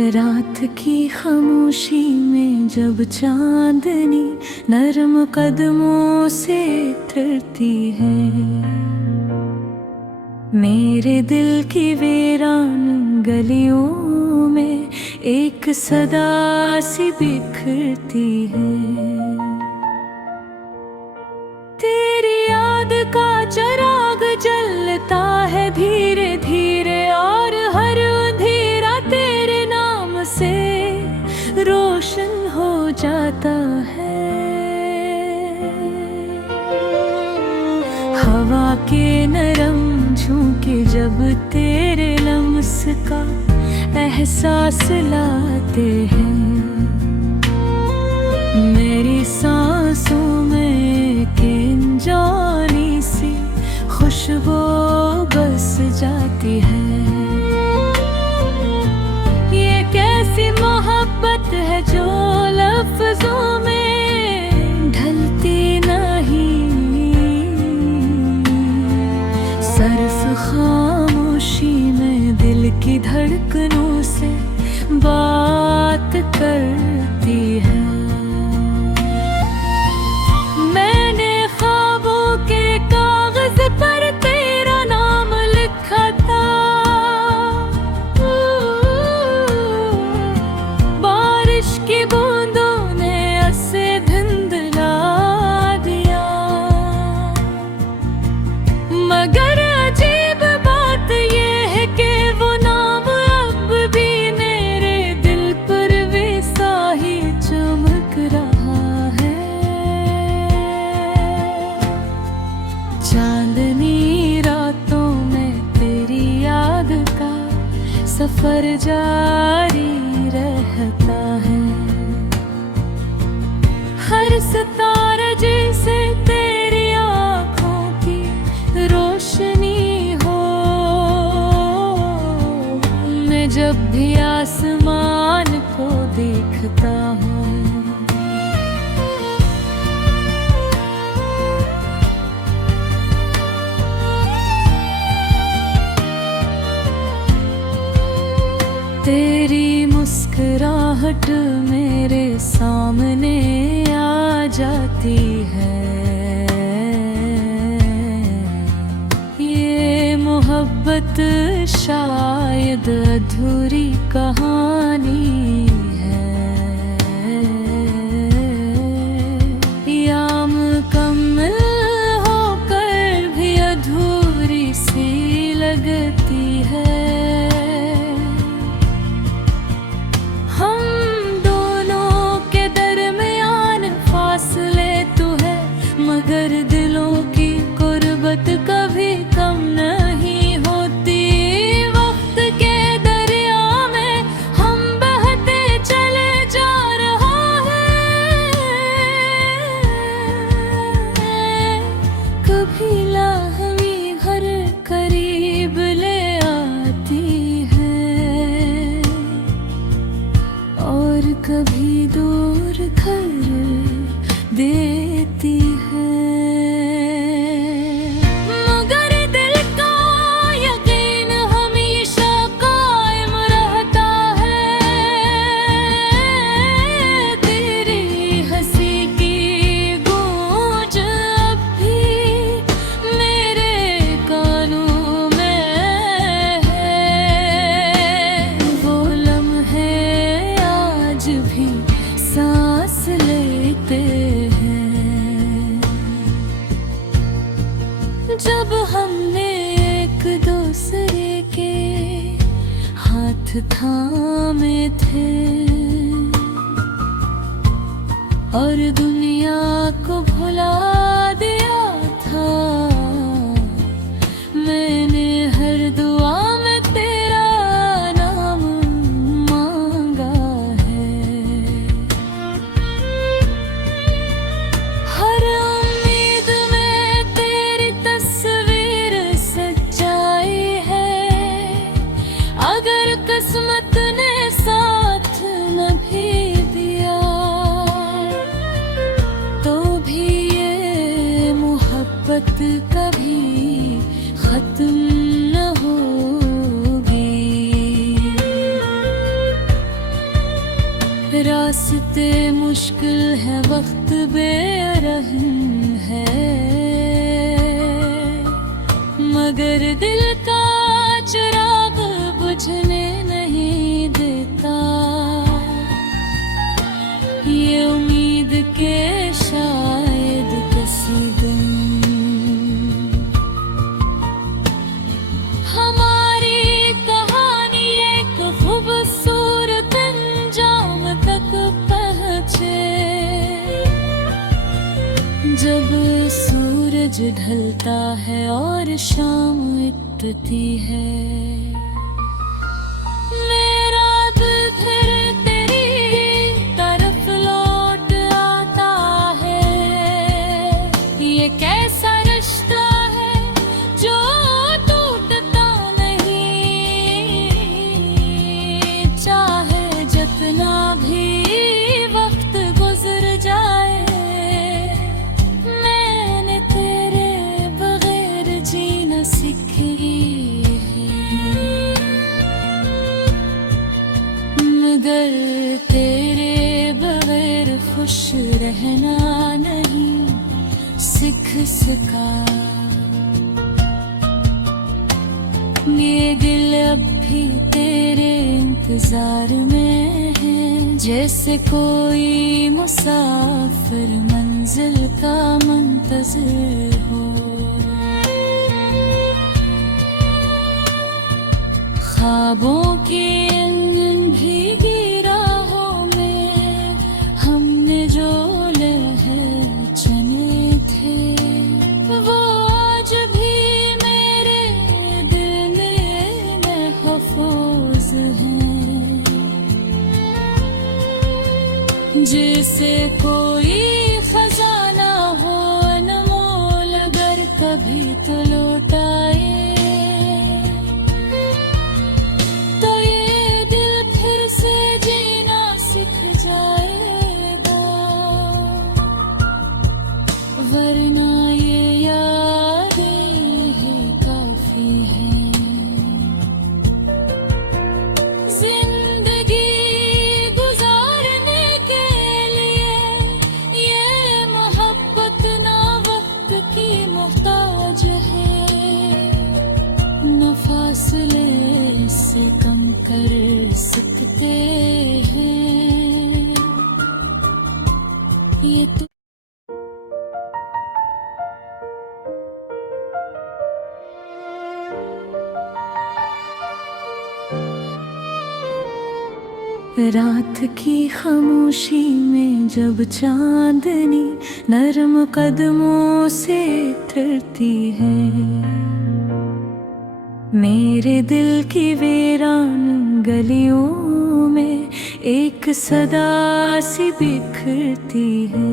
रात की खामोशी में जब चांदनी नरम कदमों से उतरती है, मेरे दिल की वीरान गलियों में एक सदा सी बिखरती है। तेरी याद का चिराग जलता है धीरे धीरे, और हर अंधेरा तेरे नाम से रोशन हो जाता है। हवा के नरम झोंके जब तेरे लम्स का एहसास लाते हैं, मेरी सांसों में एक जानी सी खुशबू बस जाती है। ये कैसी मोहब्बत है जो लफ्जों में ढलती नहीं, सिर्फ खामोशी में दिल की धड़कनों से बात करती है। मैंने ख्वाबों के कागज पर तेरा नाम लिखा था, बारिश की बूंदों ने उसे धुंधला दिया, मगर अजीब बात ये है कि वो नाम अब भी मेरे दिल पर वैसा ही चमक रहा है। चांदनी रातों में तेरी याद का सफर जारी रहता है, हर सितारा जैसे तेरी आँखों की रोशनी हो। मैं जब भी आसमान को देखता हूँ, तेरी मुस्कुराहट मेरे सामने आ जाती है। ये मोहब्बत शायद अधूरी कहानी है, या मुकम्मल होकर भी अधूरी सी लगती है। मगर दिलों की कुर्बत कभी कम नहीं होती, वक्त के दरिया में हम बहते चले जा रहे हैं। कभी लाहवी घर करीब ले आती है, और कभी दूर घर देती है। मगर दिल का यकीन हमेशा कायम रहता है, तेरी हंसी की गूंज अब भी मेरे कानों में है। वो लम्हे आज भी सांस लेते हैं, जब हमने एक दूसरे के हाथ थामे थे, और दुनिया को भुला दिया था। मैंने हर दुआ में तेरा नाम मांगा है, हर उम्मीद में तेरी तस्वीर सच्चाई है। अगर किस्मत ने साथ न भी दिया, तो भी ये मोहब्बत कभी खत्म न होगी। मुश्किल है वक्त बेरहम है, मगर दिल का चिराग बुझने नहीं देता। ये उम्मीद के शायद किसी दिन हमारी कहानी एक खूबसूरत अंजाम तक पहुँचे। जब सूरज ढलता है और शाम बीतती है, मेरा दिल फिर तेरी तरफ लौट आता है। ये कैसा रिश्ता है जो टूटता नहीं, चाहे जितना भी वक्त गुजर जाए, मैंने तेरे बगैर जीना सीखी है। मगर तेरे बगैर खुश रहना नहीं सीख सका। ये दिल अब भी तेरे इंतजार में है, जैसे कोई मुसाफिर मंजिल का मुंतज़िर हो। ख्वाबों की भीगी राहों में हमने जो लहर चुने थे, वो आज भी मेरे दिल में महफूज हैं। जैसे कोई खजाना हो अनमोल, अगर कभी तो लौटाए, वरना ये यादें ही काफी हैं। जिंदगी गुजारने के लिए ये मोहब्बत ना वक्त की मोहताज है, न फासले से कम कर सकते हैं ये तो। रात की खामोशी में जब चांदनी नरम कदमों से फिरती है, मेरे दिल की वीरान गलियों में एक सदा सी बिखरती है।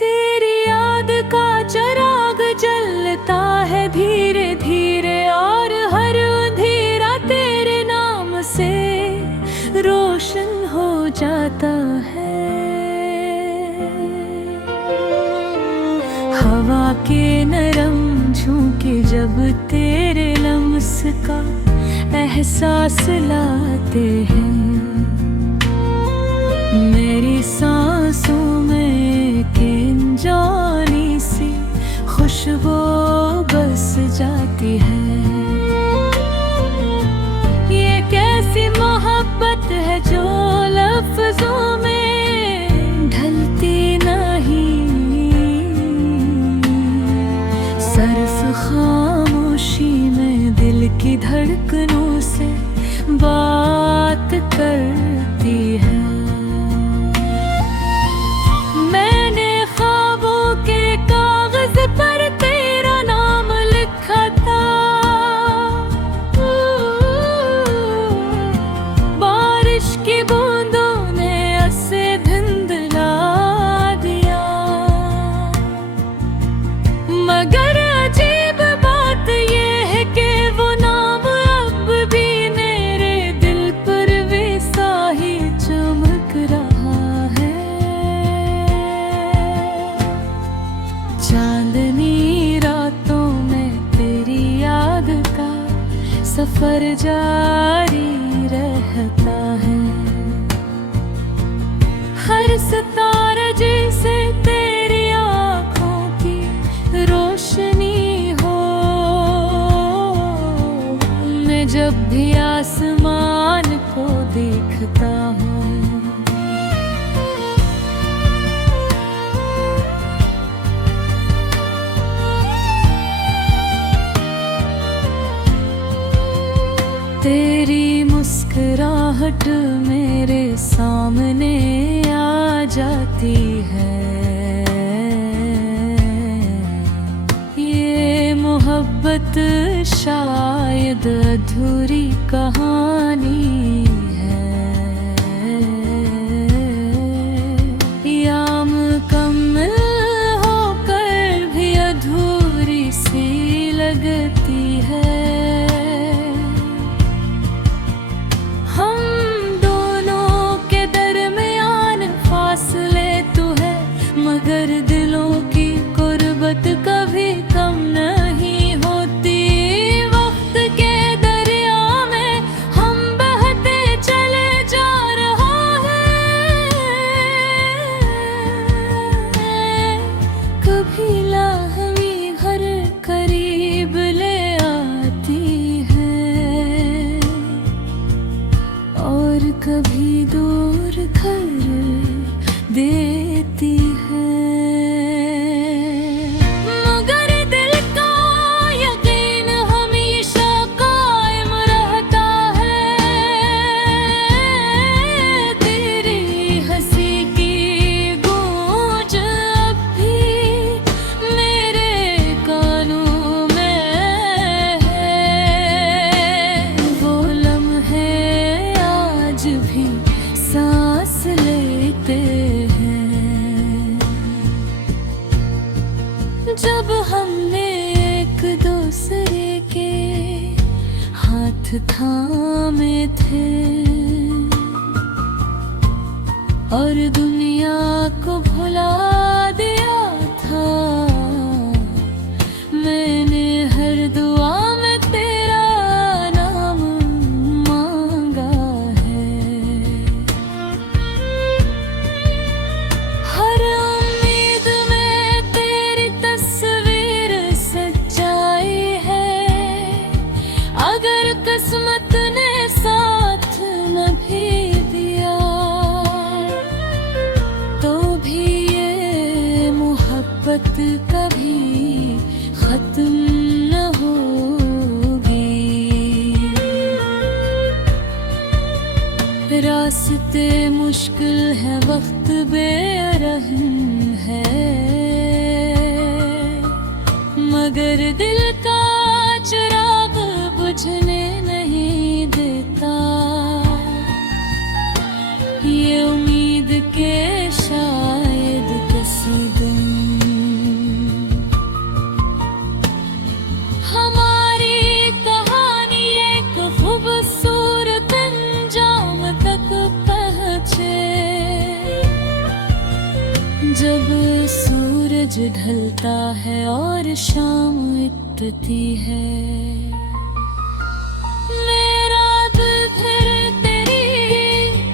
तेरी याद का चिराग जलता है धीरे धीरे, और हर अंधेरा तेरे नाम से रोशन हो जाता है। हवा के नरम झोंके जब तेरे लम्स का एहसास लाते हैं, मेरी सांसों में एक जानी सी खुशबू बस जाती है। ये कैसी मोहब्बत है जो लफ्जों में ढलती नहीं, सिर्फ खामोशी में दिल की धड़कनों से बात करती है। मैंने ख्वाबों के कागज पर तेरा नाम लिखा था, बारिश की बूंदों ने उसे धुंधला दिया। मगर अजीब बात ये है कि वो नाम अब भी मेरे दिल पर वैसा ही चमक रहा है। चांदनी रातों में तेरी याद का सफर जारी रहता है। हर सितारा जैसे तेरी आँखों की रोशनी हो। मैं जब भी आसमान को देखता हूँ, तेरी मुस्कुराहट मेरे सामने आ जाती है। ये मोहब्बत शायद अधूरी कहानी है, या मुकम्मल होकर भी अधूरी सी लगती है। मगर दिलों की कुर्बत कभी कम नहीं होती। वक्त के दरिया में हम बहते चले जा रहे हैं। कभी लाहवी घर करीब ले आती है, और कभी दूर घर देती है। मगर दिल का यकीन हमेशा कायम रहता है। तेरी हंसी की गूंज अब भी मेरे कानों में है। वो लम्हे आज भी सांस लेते हैं, जब हमने एक दूसरे के हाथ थामे थे, और दुनिया को भुला दिया था। मैंने हर दुआ में तेरा नाम मांगा है। हर उम्मीद में तेरी तस्वीर सच्चाई है। अगर किस्मत ने साथ न भी दिया, तो भी ये मोहब्बत कभी खत्म न होगी। रास्ते मुश्किल है, वक्त बेरहम है, मगर दिल का चिराग बुझने नहीं देता। ये उम्मीद के शायद किसी दिन हमारी कहानी एक खूबसूरत अंजाम तक पहुँचे। जब सूरज ढलता है और शाम उतरती है, मेरा दिल फिर तेरी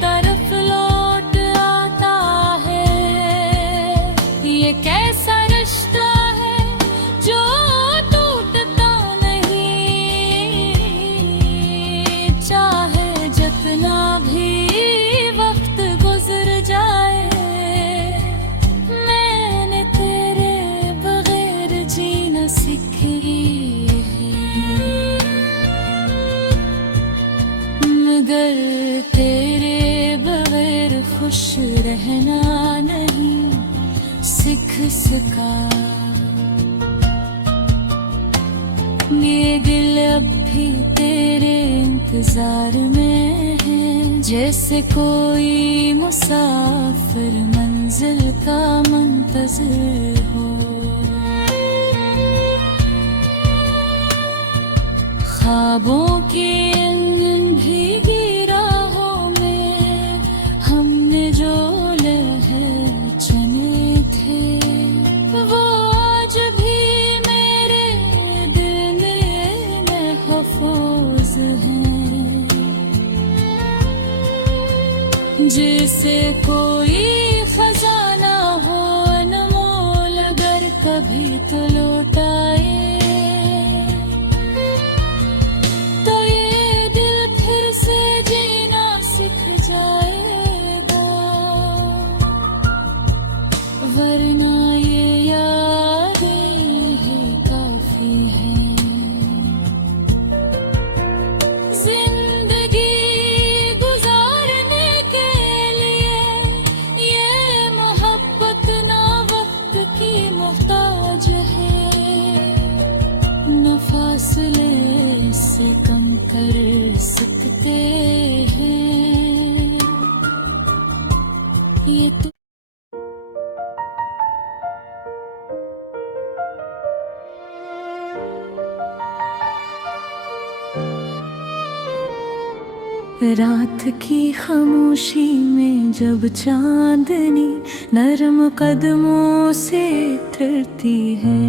तरफ लौट आता है। ये कैसा रिश्ता है जो टूटता नहीं, चाहे जितना भी वक्त गुजर जाए। मैंने तेरे बगैर जीना सीखी है, मगर तेरे बगैर खुश रहना नहीं सीख सका। ये दिल अब भी तेरे इंतजार में है, जैसे कोई मुसाफिर मंजिल का मुंतज़िर हो। ख्वाबों की भीगी राहों में हमने जो लहर चुने थे, वो आज भी मेरे दिल में महफूज हैं। जिसे कोई वरना ये यादें ही काफी हैं। जिंदगी गुजारने के लिए ये मोहब्बत ना वक्त की मोहताज है, न फासले से कम कर सकते हैं ये तो। रात की खामोशी में जब चांदनी नरम कदमों से उतरती है,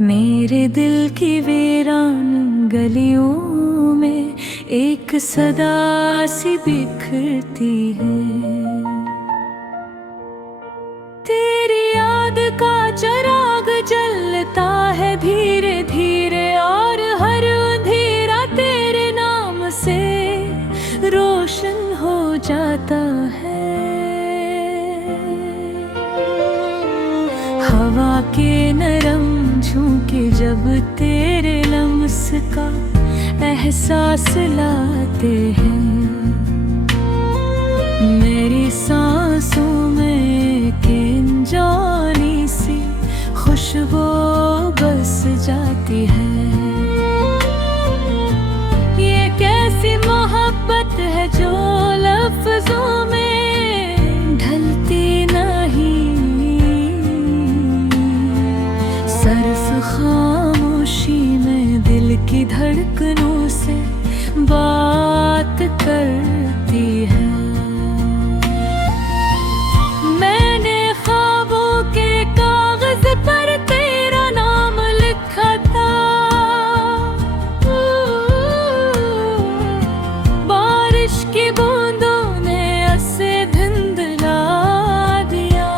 मेरे दिल की वीरान गलियों में एक सदा सी बिखरती है। तेरी याद का चिराग जलता है धीरे धीरे, और हर अंधेरा तेरे नाम से रोशन हो जाता है। हवा के नरम झोंके जब तेरे लम्स का एहसास लाते हैं, मेरी सांसों में एक जानी सी खुशबू बस जाती है। ये कैसी मोहब्बत है जो लफ्जों में ढलती नहीं, सिर्फ खामोशी में दिल की धड़कनों से बात करती है। मैंने ख्वाबों के कागज पर तेरा नाम लिखा था, बारिश की बूंदों ने उसे धुंधला दिया।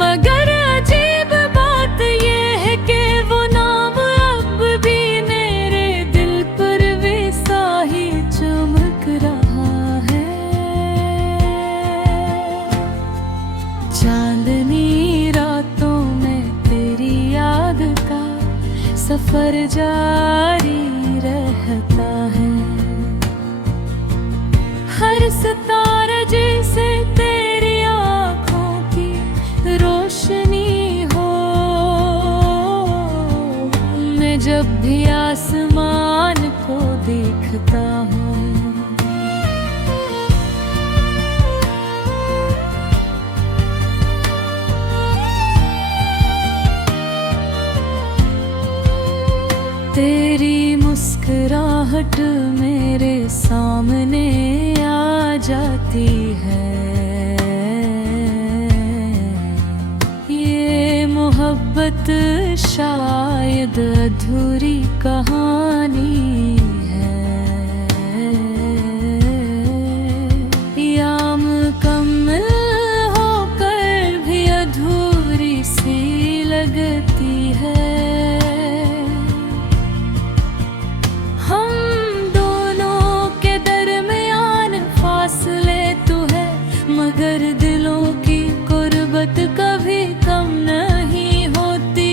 मगर अजीब बात ये है कि वो नाम अब भी मेरे दिल पर वैसा ही चमक रहा है। चांदनी रातों में तेरी याद का सफर जारी रहता है। हर सितारा जैसे तेरी आँखों की रोशनी हो, मैं जब भी आसमान को देखता हूँ। तेरी मुस्कुराहट मेरे सामने आ जाती है। ये मोहब्बत शायद अधूरी कहानी है, या मुकम्मल होकर भी अधूरी सी लगती है। मगर दिलों की कुर्बत कभी कम नहीं होती।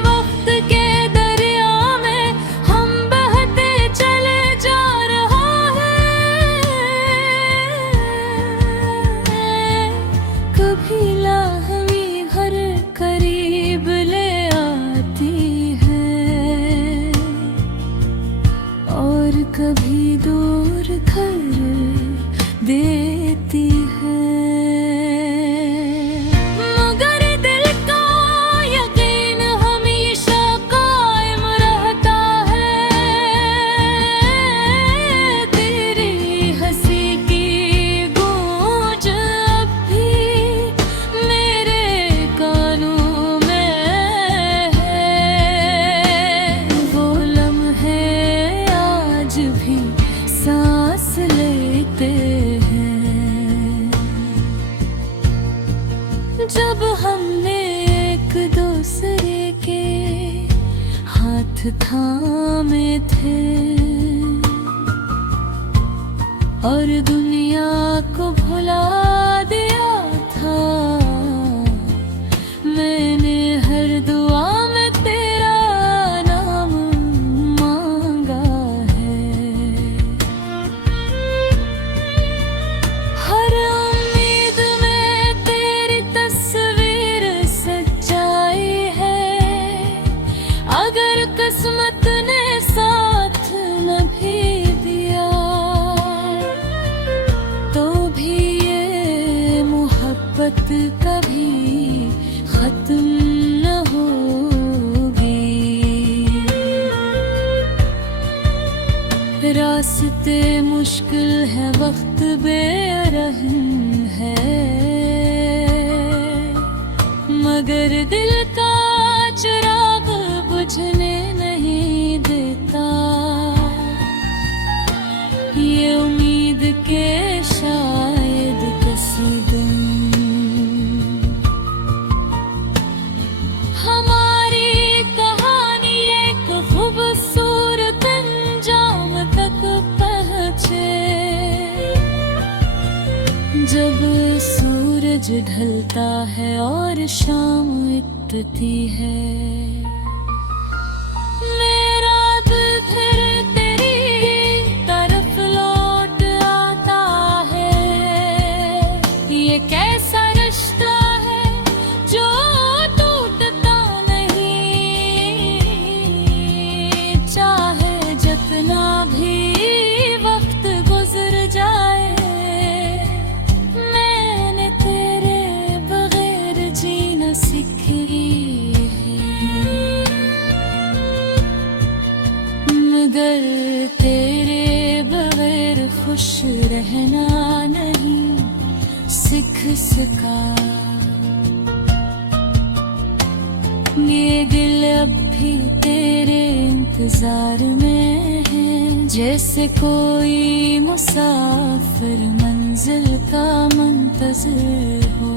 वक्त के दरिया में हम बहते चले जा रहा है। कभी लाहवी घर करीब ले आती है, और कभी दूर घर देती है। मगर दिल का यकीन हमेशा कायम रहता है। तेरी हंसी की गूंज अब भी मेरे कानों में है। वो लम्हे आज भी सांस लेते जब हमने एक दूसरे के हाथ थामे थे। और दुनिया को भुला दिया था। मैंने हर दुआ में तेरा नाम मांगा है। हर उम्मीद में तेरी तस्वीर सच्चाई है। अगर किस्मत ने साथ न भी दिया तो भी ये मोहब्बत कभी खत्म न होगी। रास्ते मुश्किल है, वक्त बेरहम है, मगर दिल का चिराग बुझने नहीं देता। ये उम्मीद के शायद किसी दिन हमारी कहानी एक खूबसूरत अंजाम तक पहुँचे। जब सूरज ढलता है और शाम उतरती है, मेरा दिल फिर तेरी तरफ लौट आता है। ये कैसा रिश्ता है जो टूटता नहीं, चाहे जितना भी वक्त गुजर जाए। मैंने तेरे बगैर जीना सीख लिया है, मगर तेरे बगैर खुश रहना नहीं सीख सका। ये दिल अब भी तेरे इंतजार में है, जैसे कोई मुसाफिर मंजिल का मुंतज़िर हो।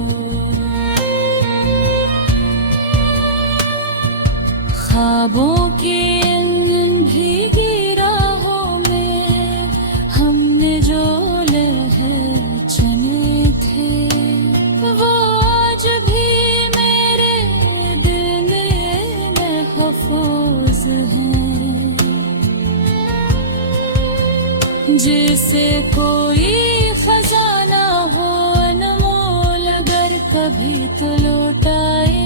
ख्वाबों की इंजन भीगी राहों में हमने जो लहर चुने थे, वो आज भी मेरे दिल में महफूज हैं। जैसे कोई खजाना हो अनमोल, अगर कभी तो लौटाए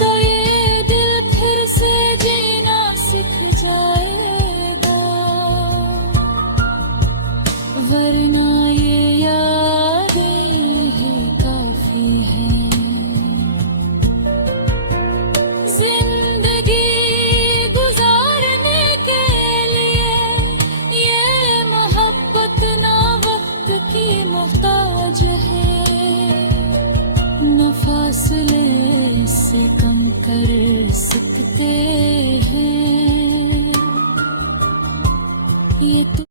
तो ये दिल फिर से जीना सीख जाएगा। वरना